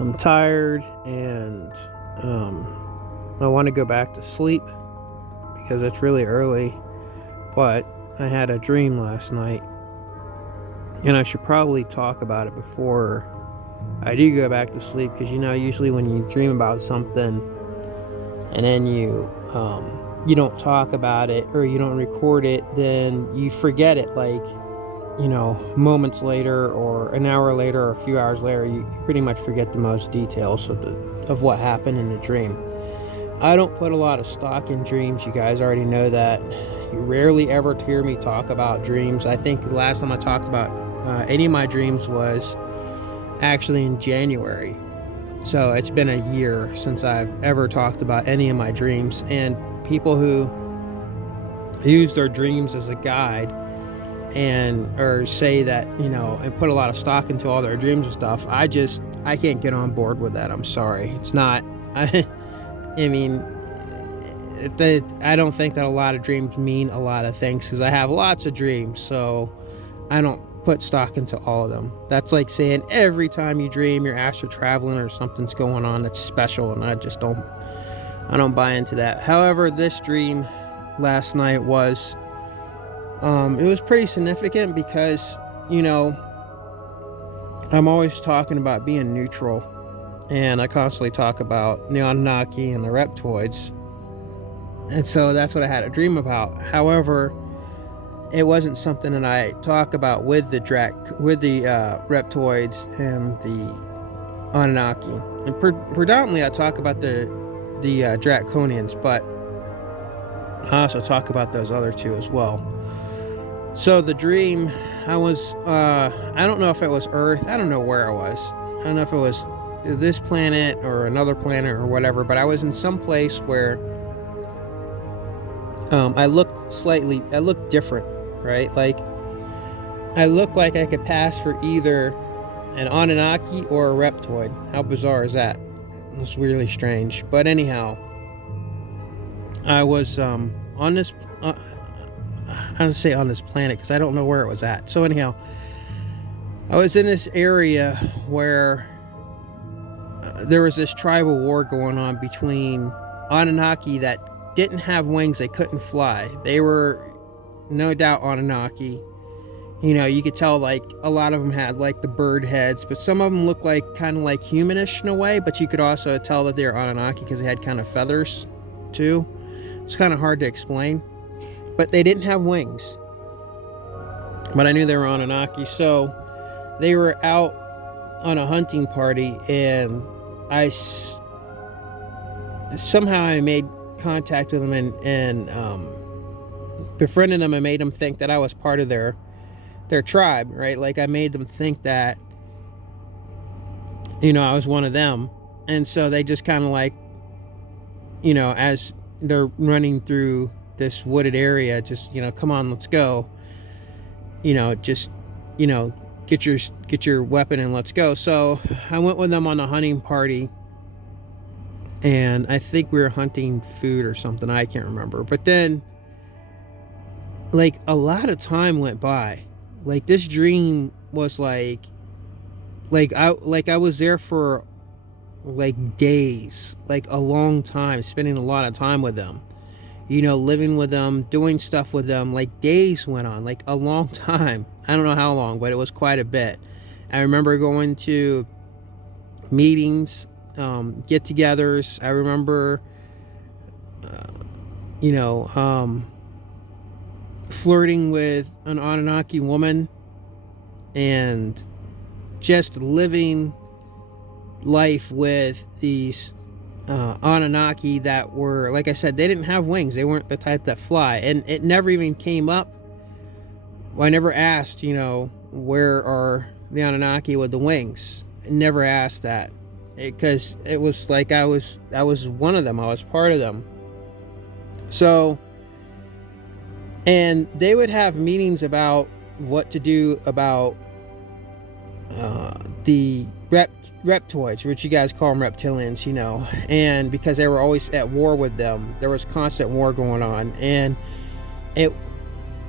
I'm tired and I want to go back to sleep because it's really early. But I had a dream last night, and I should probably talk about it before I do go back to sleep, because usually when you dream about something and then you don't talk about it or you don't record it, then you forget it, like, moments later or an hour later or a few hours later. You pretty much forget the most details of what happened in the dream. I don't put a lot of stock in dreams. You guys already know that. You rarely ever hear me talk about dreams. I think the last time I talked about any of my dreams was actually in January. So it's been a year since I've ever talked about any of my dreams. And people who use their dreams as a guide or say that, and put a lot of stock into all their dreams and stuff, I can't get on board with that. I'm sorry. It's not, I don't think that a lot of dreams mean a lot of things, because I have lots of dreams, so I don't put stock into all of them. That's like saying every time you dream you're astral traveling or something's going on that's special, and I don't buy into that. However, this dream last night was it was pretty significant because I'm always talking about being neutral, and I constantly talk about the Anunnaki and the reptoids, and so that's what I had a dream about. However, it wasn't something that I talk about with the reptoids and the Anunnaki, and predominantly I talk about the Draconians, but I also talk about those other two as well. So the dream, I don't know if it was Earth. I don't know where I was. I don't know if it was this planet or another planet or whatever, but I was in some place where I looked different, right? Like, I looked like I could pass for either an Anunnaki or a reptoid. How bizarre is that? It's really strange. But anyhow, I was on this I don't say on this planet because I don't know where it was at. So anyhow, I was in this area where there was this tribal war going on between Anunnaki that didn't have wings. They couldn't fly. They were no doubt Anunnaki. You could tell, like, a lot of them had like the bird heads, but some of them looked like kind of like humanish in a way, but you could also tell that they were Anunnaki because they had kind of feathers too. It's kind of hard to explain. But they didn't have wings. But I knew they were Anunnaki. So they were out on a hunting party, and somehow I made contact with them and befriended them and made them think that I was part of their tribe, right? Like, I made them think that, I was one of them. And so they just kind of like, as they're running through this wooded area, just come on, let's go, just get your weapon and let's go. So I went with them on a hunting party, and I think we were hunting food or something, I can't remember. But then, like, a lot of time went by. Like, this dream was like I was there for like days, like a long time, spending a lot of time with them, living with them, doing stuff with them. Like, days went on, like a long time. I don't know how long, but it was quite a bit. I remember going to meetings, get-togethers. I remember, flirting with an Anunnaki woman and just living life with these Anunnaki that were, like I said, they didn't have wings. They weren't the type that fly. And it never even came up. I never asked, where are the Anunnaki with the wings? I never asked that, because it was like I was one of them. I was part of them. So, and they would have meetings about what to do about the reptoids, which you guys call them reptilians, and because they were always at war with them, there was constant war going on, and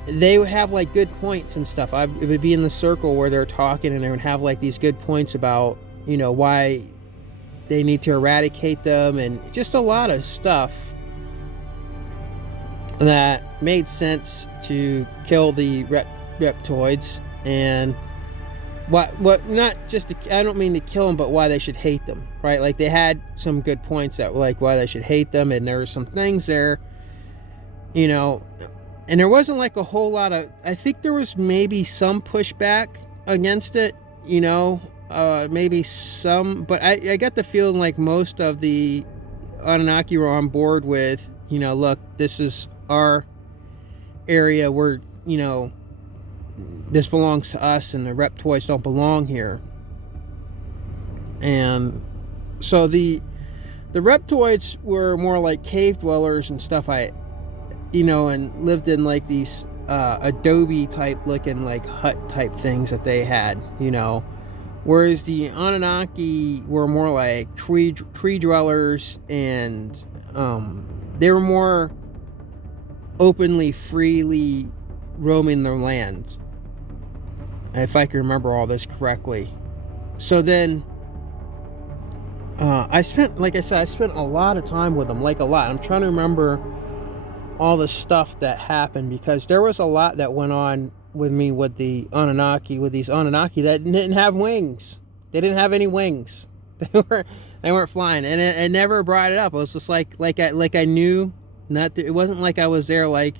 they would have like good points and stuff. It would be in the circle where they're talking, and they would have like these good points about, why they need to eradicate them, and just a lot of stuff that made sense to kill the reptoids. And what not just to, I don't mean to kill them, but why they should hate them, right? Like, they had some good points that like why they should hate them, and there were some things there, you know, and there wasn't like a whole lot of, I think there was maybe some pushback against it, you know, maybe some, but I got the feeling like most of the Anunnaki were on board with, you know, look, this is our area, we're, you know, this belongs to us, and the reptoids don't belong here. And so the reptoids were more like cave dwellers and stuff, you know, and lived in like these adobe type looking like hut type things that they had, you know, whereas the Anunnaki were more like tree dwellers, and they were more openly, freely roaming their lands, if I can remember all this correctly. So then I spent a lot of time with them, like a lot. I'm trying to remember all the stuff that happened, because there was a lot that went on with me with the Anunnaki, with these Anunnaki that didn't have wings. They didn't have any wings. They weren't flying, and I never brought it up. It was just like I knew, it wasn't like I was there, like,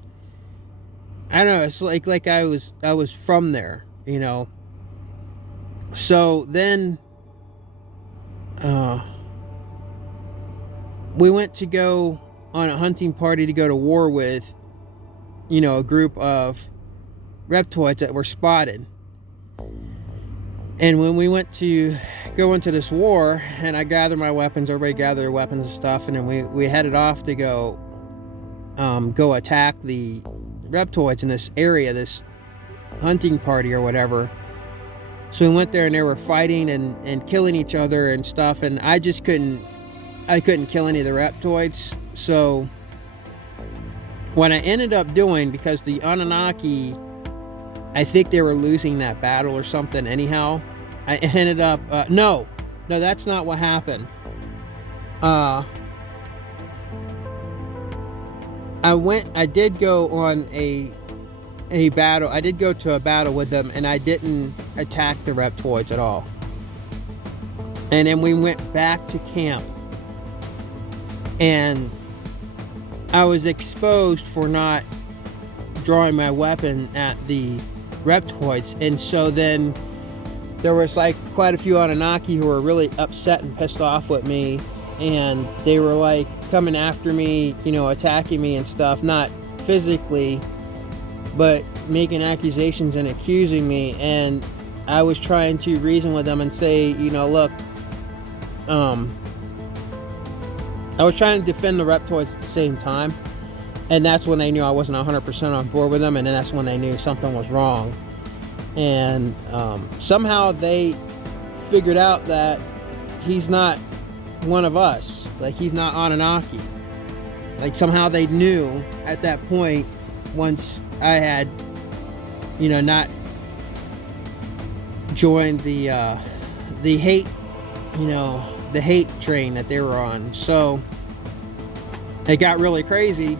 I don't know, it's like I was from there, you know. So then we went to go on a hunting party to go to war with, you know, a group of reptoids that were spotted. And when we went to go into this war, and I gathered my weapons, everybody gathered their weapons and stuff, and then we headed off to go attack the reptoids in this area, this hunting party or whatever. So we went there, and they were fighting and killing each other and stuff, and I couldn't kill any of the reptoids. So what I ended up doing, because the Anunnaki, I think they were losing that battle or something anyhow, I ended up no, that's not what happened. I did go on a battle. I did go to a battle with them, and I didn't attack the reptoids at all. And then we went back to camp, and I was exposed for not drawing my weapon at the reptoids. And so then there was like quite a few Anunnaki who were really upset and pissed off with me, and they were like coming after me, you know, attacking me and stuff, not physically, but making accusations and accusing me. And I was trying to reason with them and say, you know, look, I was trying to defend the reptoids at the same time, and that's when they knew I wasn't 100% on board with them, and then that's when they knew something was wrong. And somehow they figured out that he's not one of us, like he's not Anunnaki. Like somehow they knew at that point, once I had, you know, not joined the hate, you know, the hate train that they were on. So it got really crazy,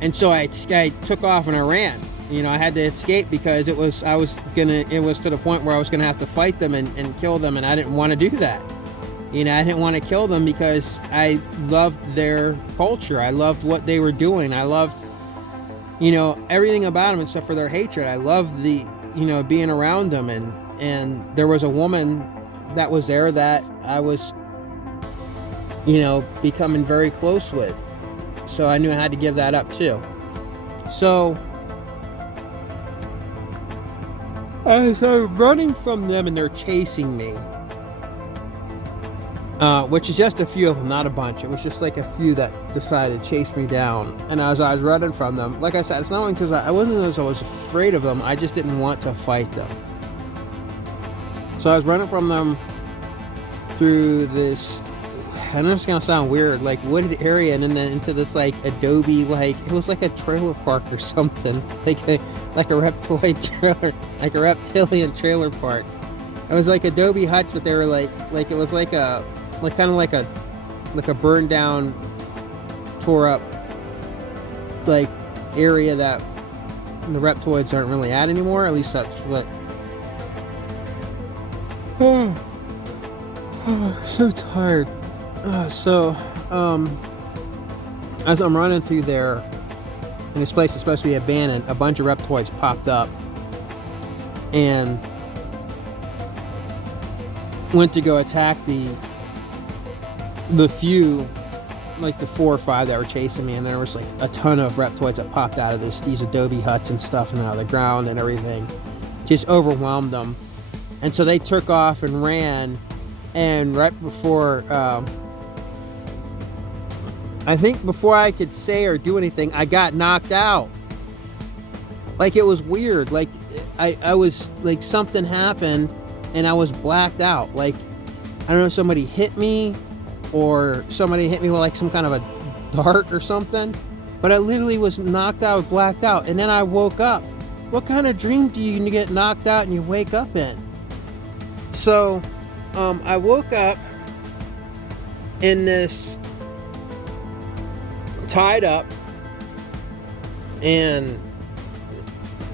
and so I took off and I ran. You know, I had to escape because it was to the point where I was gonna have to fight them and kill them, and I didn't want to do that. You know, I didn't want to kill them because I loved their culture. I loved what they were doing. I loved, you know, everything about them except for their hatred. I loved the, you know, being around them, and there was a woman that was there that I was, you know, becoming very close with. So I knew I had to give that up too. So I started running from them, and they're chasing me. Which is just a few of them, not a bunch. It was just like a few that decided to chase me down. And as I was running from them, like I said, it's not only because I wasn't because I was afraid of them, I just didn't want to fight them. So I was running from them through this, I know it's gonna sound weird, like wooded area, and then into this like adobe, like it was like a trailer park or something, like a reptoid trailer, like a reptilian trailer park. It was like adobe huts, but they were like it was like a like kind of like a burned down, tore up like area that the reptoids aren't really at anymore. At least that's what. So tired. As I'm running through there, and this place is supposed to be abandoned, a bunch of reptoids popped up and went to go attack the few, like the 4 or 5 that were chasing me, and there was like a ton of reptoids that popped out of these adobe huts and stuff and out of the ground and everything. Just overwhelmed them. And so they took off and ran, and right before I think before I could say or do anything, I got knocked out. Like, it was weird. Like, I was, like, something happened, and I was blacked out. Like, I don't know, somebody hit me, or somebody hit me with, like, some kind of a dart or something. But I literally was knocked out, blacked out, and then I woke up. What kind of dream do you get knocked out and you wake up in? So, I woke up in this tied up, and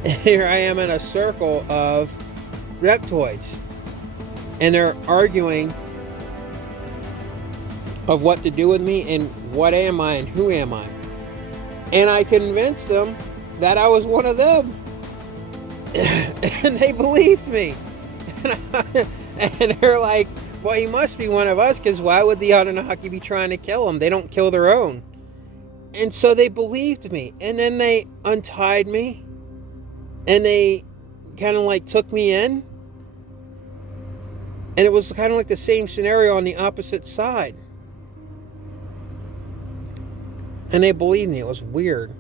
here I am in a circle of reptoids, and they're arguing of what to do with me and what am I and who am I. And I convinced them that I was one of them, and they believed me. And they're like, well, he must be one of us, because why would the Anunnaki be trying to kill him? They don't kill their own. And so they believed me, and then they untied me, and they kind of like took me in, and it was kind of like the same scenario on the opposite side, and they believed me. It was weird.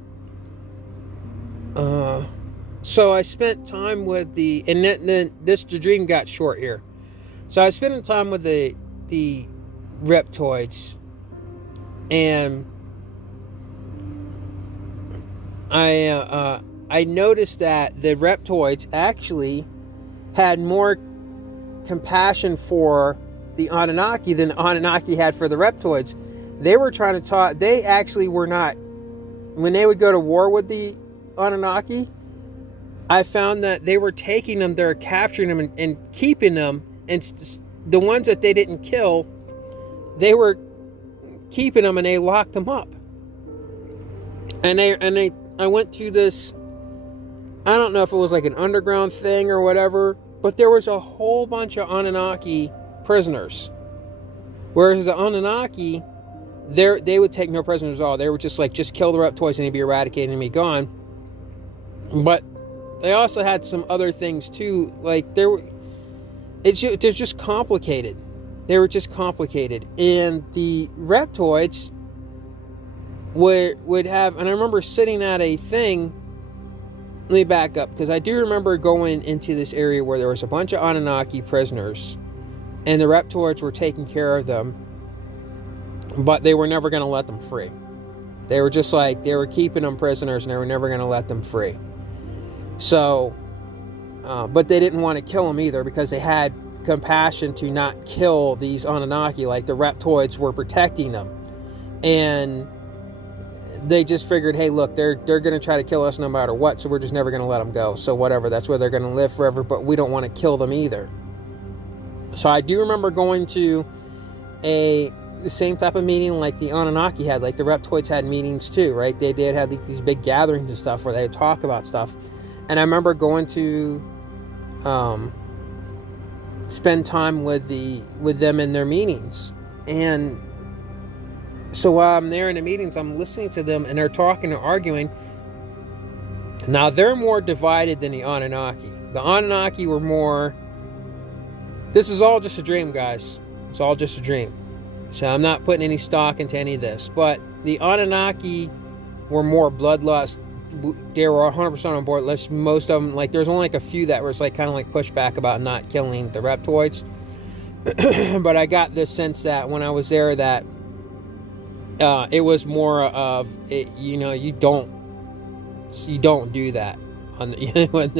So I spent time with the, and then the dream got short here. So I was spending time with the reptoids, and I noticed that the reptoids actually had more compassion for the Anunnaki than the Anunnaki had for the reptoids. They were trying to talk. They actually were not. When they would go to war with the Anunnaki, I found that they were taking them, they were capturing them and keeping them, and the ones that they didn't kill, they were keeping them and they locked them up. And I went to this, I don't know if it was like an underground thing or whatever, but there was a whole bunch of Anunnaki prisoners. Whereas the Anunnaki, they would take no prisoners at all. They were just like, just kill the reptoids and they'd be eradicated and be gone. But they also had some other things too. Like, they're just complicated. They were just complicated. And the reptoids would have, and I remember sitting at a thing. Let me back up, because I do remember going into this area where there was a bunch of Anunnaki prisoners, and the reptoids were taking care of them, but they were never going to let them free. They were just like, they were keeping them prisoners, and they were never going to let them free. So, but they didn't want to kill them either, because they had compassion to not kill these Anunnaki. Like, the reptoids were protecting them, and they just figured, hey, look, they're going to try to kill us no matter what, so we're just never going to let them go. So whatever, that's where they're going to live forever, but we don't want to kill them either. So I do remember going to the same type of meeting like the Anunnaki had. Like, the reptoids had meetings too, right? They'd have these big gatherings and stuff where they would talk about stuff. And I remember going to spend time with them in their meetings. And so while I'm there in the meetings, I'm listening to them, and they're talking and arguing. Now, they're more divided than the Anunnaki. The Anunnaki were more, this is all just a dream, guys. It's all just a dream. So I'm not putting any stock into any of this. But the Anunnaki were more bloodlust. They were 100% on board. Most of them, like, there's only like a few that was like kind of like pushed back about not killing the reptoids. But I got the sense that when I was there that it was more of it, you don't do that on when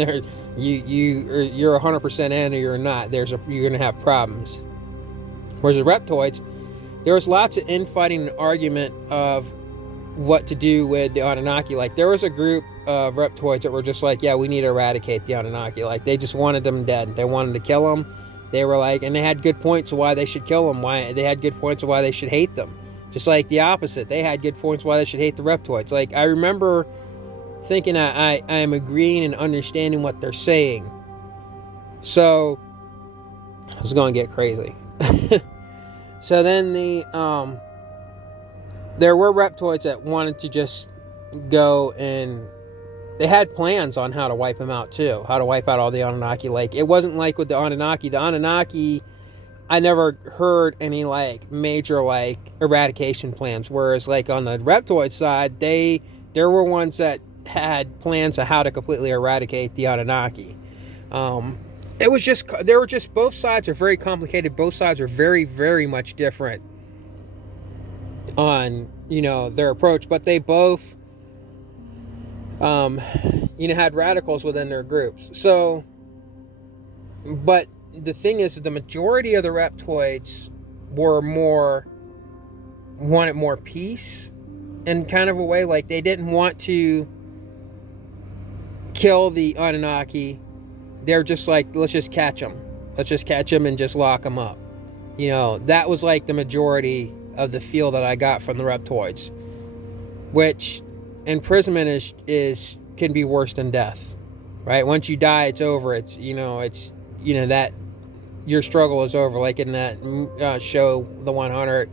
you're 100% in or you're not. You're gonna have problems. Whereas the Reptoids, there was lots of infighting and argument of what to do with the Anunnaki. Like, there was a group of Reptoids that were just like, yeah, we need to eradicate the Anunnaki. Like, they just wanted them dead. They wanted to kill them. They were like, and they had good points of why they should kill them. Why they had good points of why they should hate them. Just like the opposite, they had good points why they should hate the Reptoids. Like, I remember thinking I am agreeing and understanding what they're saying. So it's going to get crazy. So then there were Reptoids that wanted to just go, and they had plans on how to wipe them out too. How to wipe out all the Anunnaki. Like, it wasn't like with the Anunnaki. The Anunnaki, I never heard any like major like eradication plans. Whereas like on the Reptoid side, there were ones that had plans of how to completely eradicate the Anunnaki. It was just, they were just, both sides are very complicated. Both sides are very, very much different on, their approach, but they both, had radicals within their groups. So, but the thing is, the majority of the Reptoids wanted more peace in kind of a way. Like, they didn't want to kill the Anunnaki. They're just like, let's just catch them. Let's just catch them and just lock them up. That was like the majority of the feel that I got from the Reptoids. Which imprisonment can be worse than death. Right? Once you die, it's over. It's that your struggle is over. Like in that show, The 100,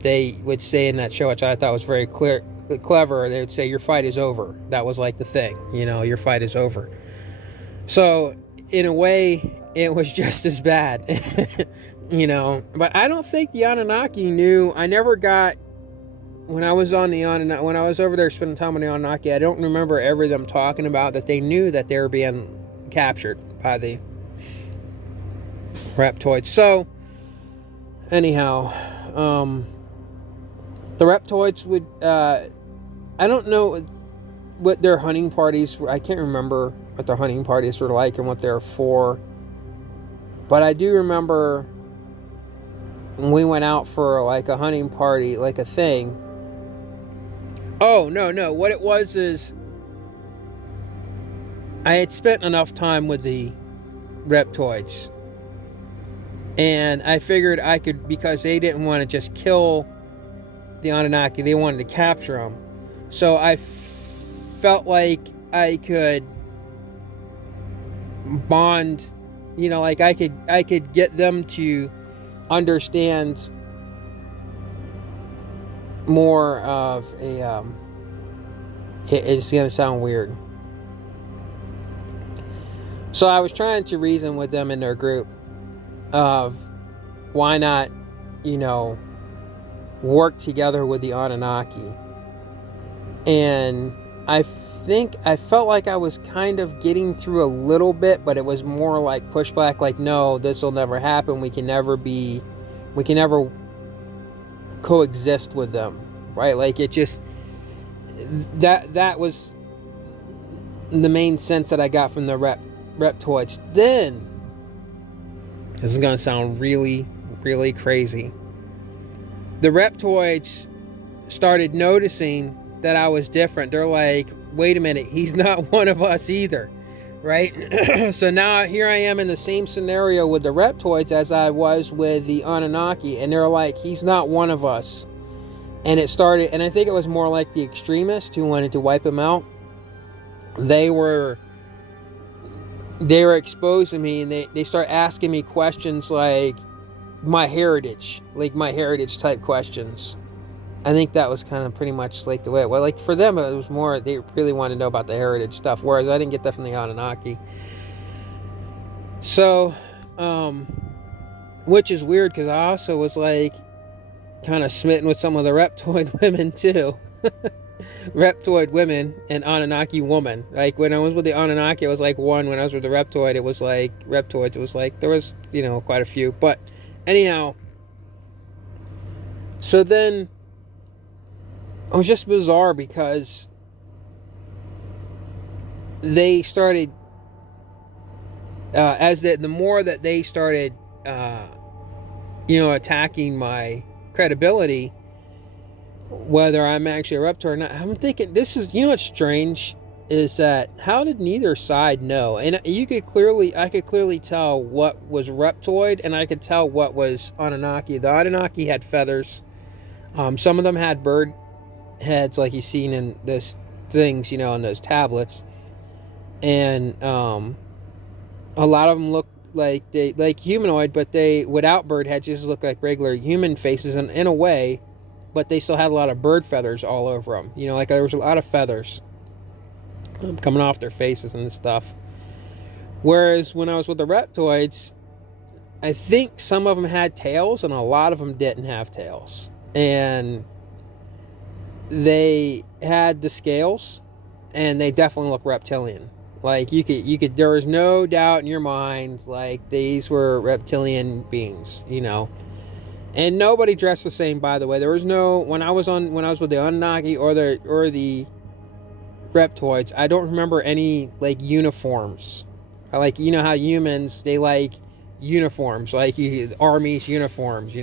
they would say in that show, which I thought was very clever, they would say, your fight is over. That was like the thing. Your fight is over. So, in a way, it was just as bad, But I don't think the Anunnaki knew. I never got, when I was on the Anunnaki, when I was over there spending time on the Anunnaki, I don't remember ever them talking about that they knew that they were being captured by the Reptoids. So, anyhow, the Reptoids would, I don't know what their hunting parties were. I can't remember what their hunting parties were like and what they were for. But I do remember when we went out for like a hunting party, like a thing. Oh, no. What it was is I had spent enough time with the Reptoids. And I figured I could, because they didn't want to just kill the Anunnaki, they wanted to capture them. So I felt like I could bond, like I could get them to understand more of a it's gonna sound weird. So I was trying to reason with them in their group of why not, work together with the Anunnaki. And I felt like I was kind of getting through a little bit, but it was more like pushback, like, no, this will never happen. We can never coexist with them, right? Like, it just, that was the main sense that I got from the Reptoids. Then, this is going to sound really, really crazy. The Reptoids started noticing that I was different. They're like, wait a minute, he's not one of us either, right? So now here I am in the same scenario with the Reptoids as I was with the Anunnaki, and they're like, he's not one of us. And it started, and I think it was more like the extremists who wanted to wipe him out. They were exposing me, and they start asking me questions like my heritage type questions. I think that was kind of pretty much like the way it was. Like, for them, it was more, they really wanted to know about the heritage stuff, whereas I didn't get that from the Anunnaki. So, which is weird, because I also was like kind of smitten with some of the Reptoid women too. Reptoid women and Anunnaki woman. Like, when I was with the Anunnaki, it was like one. When I was with the Reptoid, it was like Reptoids. It was like, there was, quite a few. But anyhow, so then it was just bizarre, because they started, the more that they started attacking my credibility, whether I'm actually a reptoid or not. I'm thinking, this is, what's strange is that how did neither side know? And I could clearly tell what was reptoid, and I could tell what was Anunnaki. The Anunnaki had feathers. Some of them had bird heads, like you've seen in those things, in those tablets. And a lot of them looked like humanoid, but they, without bird heads, just look like regular human faces in a way, but they still had a lot of bird feathers all over them. Like there was a lot of feathers coming off their faces and stuff. Whereas when I was with the reptoids, I think some of them had tails and a lot of them didn't have tails. And they had the scales, and they definitely look reptilian. Like you could, there was no doubt in your mind, like these were reptilian beings, And nobody dressed the same, by the way. There was no, when I was with the Anunnaki or the reptoids, I don't remember any like uniforms. How humans, they like uniforms, like armies uniforms,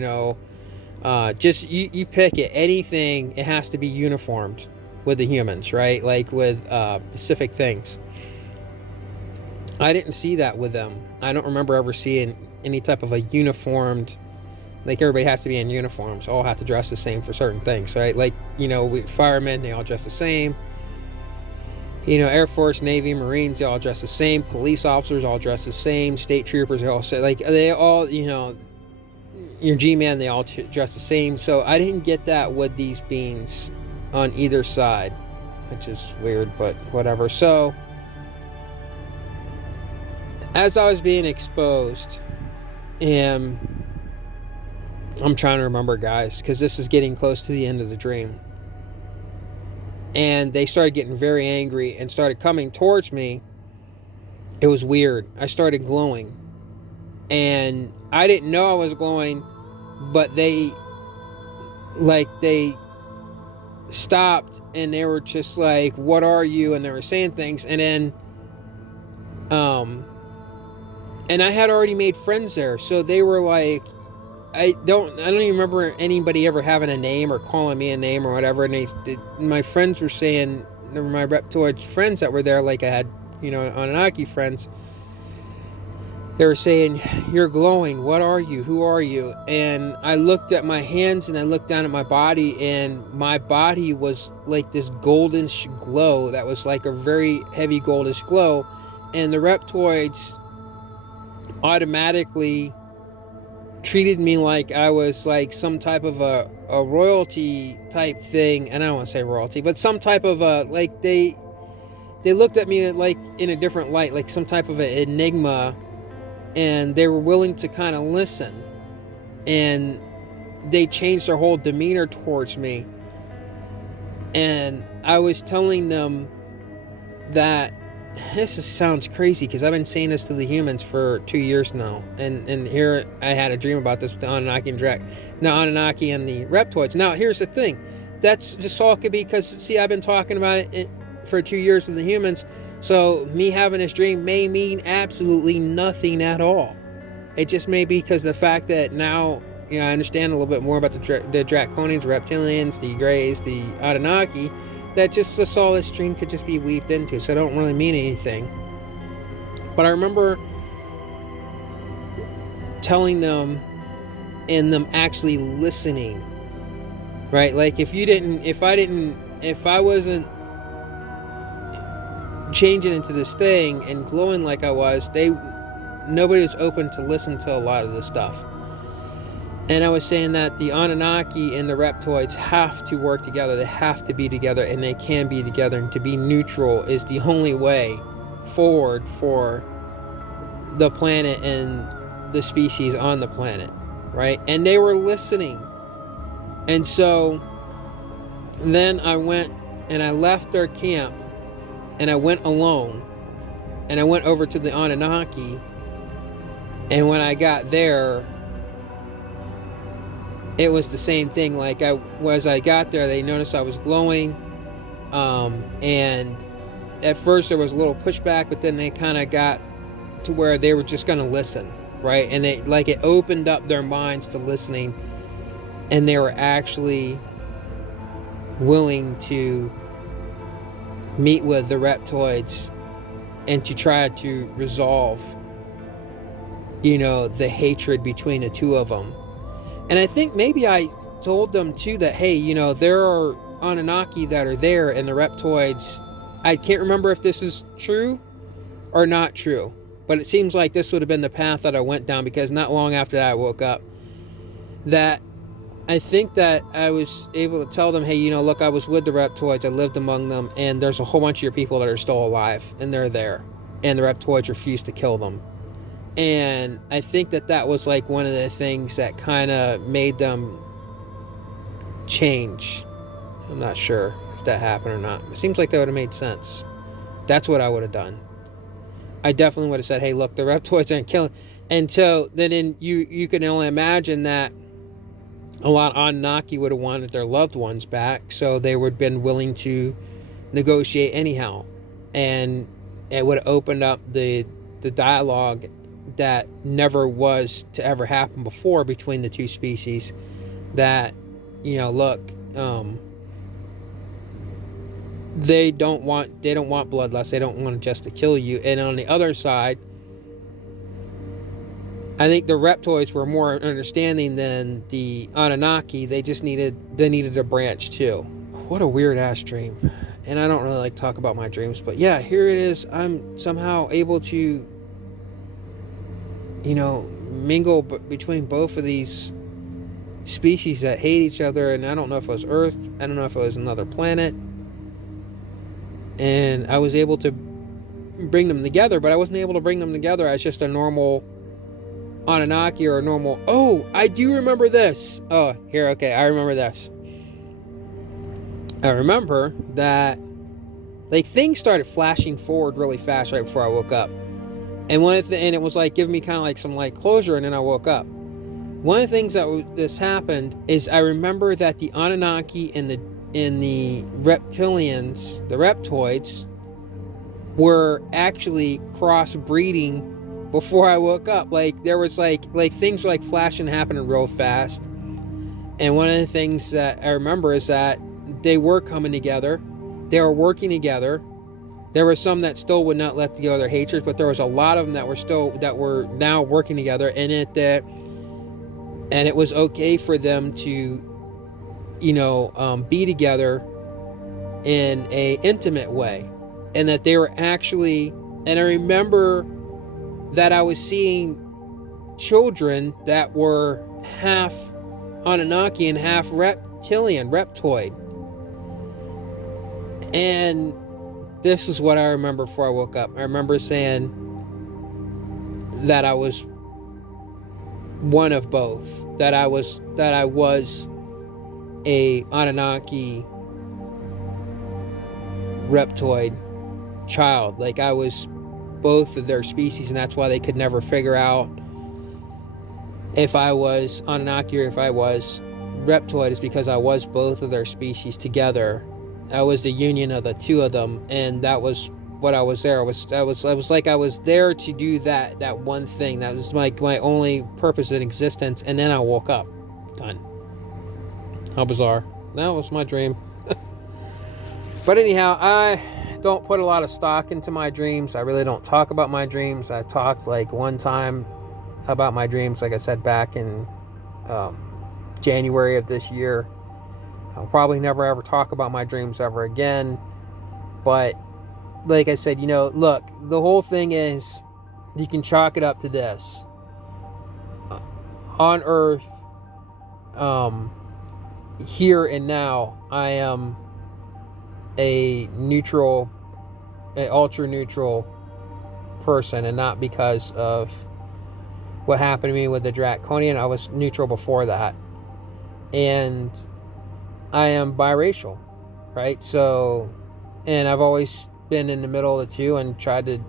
just you pick it, anything, it has to be uniformed with the humans, right? Like with specific things. I didn't see that with them. I don't remember ever seeing any type of a uniformed, like everybody has to be in uniforms, all have to dress the same for certain things, right? Like, firemen, they all dress the same. Air Force, Navy, Marines, they all dress the same. Police officers all dress the same. State troopers, they all, your G-Man, they all dress the same. So I didn't get that with these beings on either side, which is weird, but whatever. So as I was being exposed, and I'm trying to remember, guys, because this is getting close to the end of the dream, and they started getting very angry and started coming towards me. It was weird. I started glowing, and I didn't know I was glowing, but they stopped, and they were just like, "What are you?" And they were saying things, and then and I had already made friends there, so they were like, I don't even remember anybody ever having a name or calling me a name or whatever. And my friends were saying, my reptoid friends that were there, like I had, Anunnaki friends, they were saying, "You're glowing. What are you? Who are you?" And I looked at my hands and I looked down at my body, and my body was like this goldish glow that was like a very heavy goldish glow. And the reptoids automatically treated me like I was like some type of a royalty type thing. And I don't want to say royalty, but some type of like they looked at me like in a different light, like some type of an enigma, and they were willing to kind of listen, and they changed their whole demeanor towards me. And I was telling them that sounds crazy, because I've been saying this to the humans for 2 years now, and here I had a dream about this with the Anunnaki and Anunnaki and the reptoids. Now here's the thing, that's just all it could be, because see, I've been talking about it for 2 years with the humans, so me having this dream may mean absolutely nothing at all. It just may be because the fact that now I understand a little bit more about the Draconians, reptilians, the Greys, the Anunnaki, that just the solid stream could just be weaved into, so it don't really mean anything. But I remember telling them, and them actually listening, right? Like if I wasn't changing into this thing and glowing like I was, nobody was open to listen to a lot of this stuff. And I was saying that the Anunnaki and the reptoids have to work together. They have to be together, and they can be together. And to be neutral is the only way forward for the planet and the species on the planet, right? And they were listening. And so then I went and I left their camp, and I went alone, and I went over to the Anunnaki. And when I got there, it was the same thing. Like as I got there, they noticed I was glowing, and at first there was a little pushback, but then they kind of got to where they were just going to listen, right? And it opened up their minds to listening, and they were actually willing to meet with the reptoids and to try to resolve, the hatred between the two of them. And I think maybe I told them too that, hey, there are Anunnaki that are there, and the reptoids, I can't remember if this is true or not true, but it seems like this would have been the path that I went down, because not long after that I woke up, that I think that I was able to tell them, hey, look, I was with the reptoids, I lived among them, and there's a whole bunch of your people that are still alive, and they're there, and the reptoids refused to kill them. And I think that was like one of the things that kind of made them change. I'm not sure if that happened or not. It seems like that would have made sense. That's what I would have done. I definitely would have said, hey, look, the reptoids aren't killing. And so then you can only imagine that a lot of Anunnaki would have wanted their loved ones back, so they would have been willing to negotiate anyhow. And it would have opened up the dialogue that never was to ever happen before between the two species. That, look, they don't want bloodlust. They don't want just to kill you. And on the other side, I think the reptoids were more understanding than the Anunnaki. They needed a branch too. What a weird ass dream. And I don't really like to talk about my dreams, but yeah, here it is. I'm somehow able to, mingle between both of these species that hate each other. And I don't know if it was Earth. I don't know if it was another planet. And I was able to bring them together, but I wasn't able to bring them together as just a normal Anunnaki or a normal... Oh, I do remember this. Oh, here, okay, I remember this. I remember that things started flashing forward really fast right before I woke up. And and it was giving me kind of some closure, and then I woke up. One of the things this happened is I remember that the Anunnaki and the reptilians, the reptoids, were actually crossbreeding before I woke up. There was things were flashing, happening real fast. And one of the things that I remember is that they were coming together. They were working together. There were some that still would not let go of their hatreds, but there was a lot of them that were now working together, and it was okay for them to, be together in a intimate way, and that they were actually. And I remember that I was seeing children that were half Anunnaki and half reptoid. And this is what I remember before I woke up. I remember saying that I was one of both. That I was a Anunnaki reptoid child. I was both of their species, and that's why they could never figure out if I was Anunnaki or if I was reptoid, is because I was both of their species together. I was the union of the two of them, and that was what I was there. I was there to do that one thing. That was my only purpose in existence. And then I woke up. Done. How bizarre. That was my dream. But anyhow, I don't put a lot of stock into my dreams. I really don't talk about my dreams. I talked one time about my dreams, like I said, back in January of this year. I'll probably never ever talk about my dreams ever again. But like I said, look, the whole thing is, you can chalk it up to this. On Earth, here and now, I am a ultra neutral person, and not because of what happened to me with the Draconian. I was neutral before that. And I am biracial, right? So, and I've always been in the middle of the two and tried to,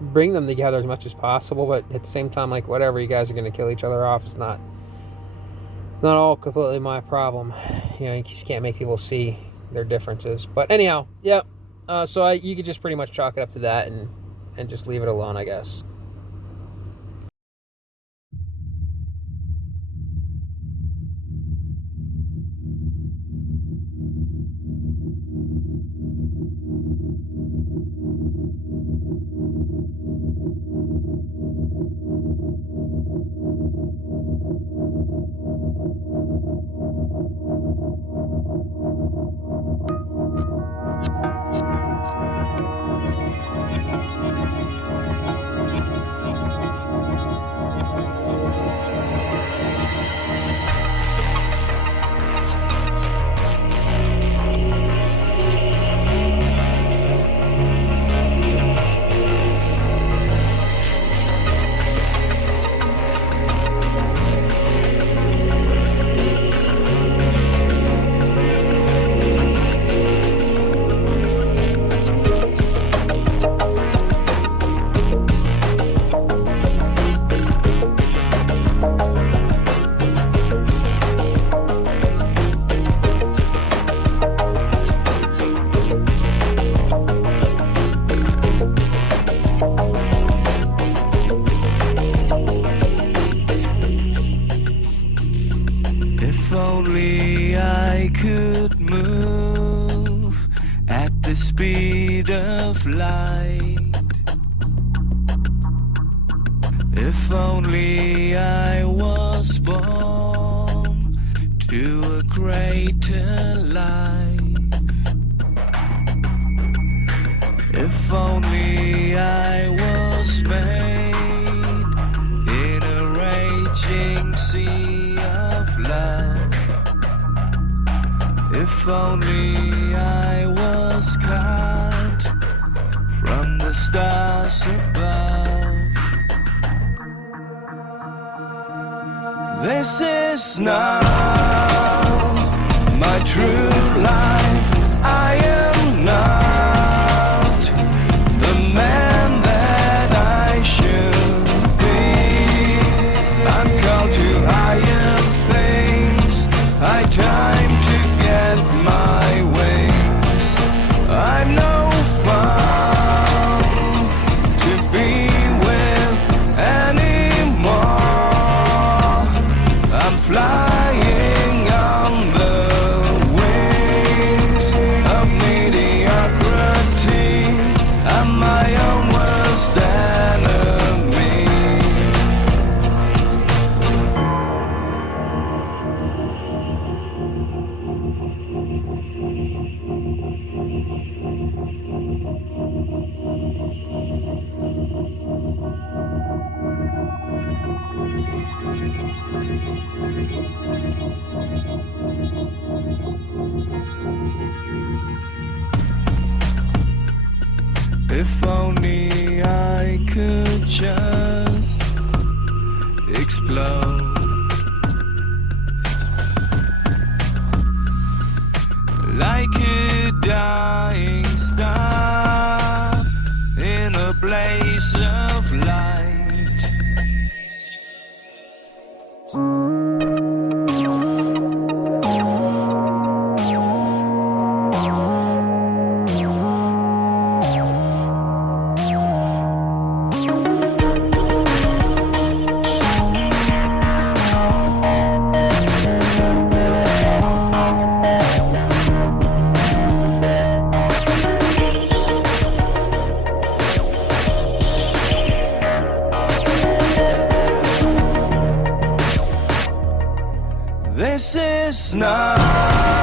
bring them together as much as possible. But at the same time, whatever, you guys are going to kill each other off. It's not all completely my problem. You just can't make people see their differences. But anyhow, yeah. So you could just pretty much chalk it up to that and just leave it alone, I guess. If only I could move at the speed of light. If only I was born to a greater life. If only I was made in a raging sea of love. If only I was cut from the stars above. This is not my true life. I am not the man that I should be. I'm called to higher things. I time to get my wings. I'm no fun to be with anymore. I'm flying on the wings of mediocrity. I'm my own worst enemy. If only I could just explode like a dying star in a blaze of light. This is not